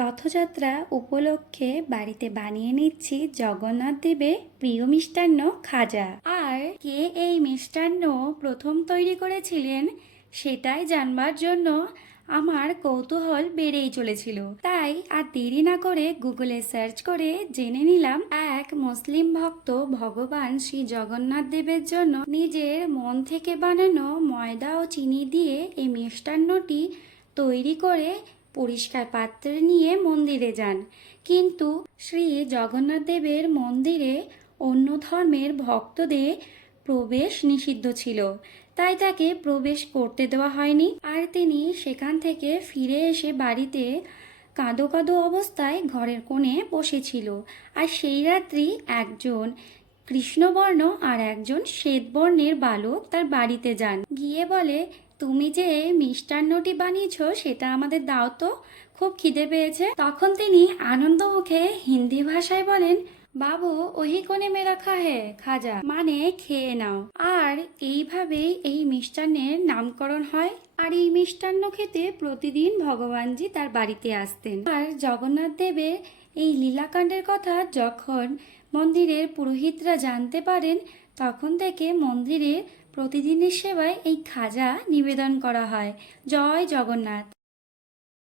রথযাত্রা উপলক্ষে বাড়িতে বানিয়ে নিচ্ছি জগন্নাথ দেবের প্রিয় মিষ্টান্ন খাজা। আর কে এই মিষ্টান্ন প্রথম তৈরি করেছিলেন সেটাই জানবার জন্য আমার কৌতূহল বেড়েই চলেছিল। তাই আর দেরি না করে গুগলে সার্চ করে জেনে নিলাম এক মুসলিম ভক্ত ভগবান শ্রী জগন্নাথ দেবের জন্য নিজের মন থেকে বানানো ময়দা ও চিনি দিয়ে এই মিষ্টান্নটি তৈরি করে পরিষ্কার পাত্রে নিয়ে মন্দিরে যান। কিন্তু শ্রী জগন্নাথ দেবের মন্দিরে অন্য ধর্মের ভক্তদের প্রবেশ নিষিদ্ধ ছিল। তাই তাকে প্রবেশ করতে দেওয়া হয়নি। আর তিনি সেখান থেকে ফিরে এসে বাড়িতে কাঁদো কাঁদো অবস্থায় ঘরের কোণে বসেছিল। আর সেই রাত্রি একজন কৃষ্ণবর্ণ আর একজন শ্বেতবর্ণের বালক তার বাড়িতে যান। গিয়ে বলে তুমি যে মিষ্টান্নটি বানিয়েছ, সেটা আমাদের দাও তো। খুব খিদে পেয়েছে। তখন তিনি আনন্দ মুখে হিন্দি ভাষায় বলেন, বাবু, ওহি কোণে মে রাখা হে, খাজা? মানে খেয়ে নাও। আর এইভাবেই এই মিষ্টান্নের নামকরণ হয়। আর এই মিষ্টান্ন খেতে প্রতিদিন ভগবানজি তার বাড়িতে আসতেন। আর জগন্নাথ দেবের এই লীলাকাণ্ডের কথা যখন মন্দিরের পুরোহিতরা জানতে পারেন, তখন থেকে মন্দিরে প্রতিদিনের সেবায় এই খাজা নিবেদন করা হয়। জয় জগন্নাথ।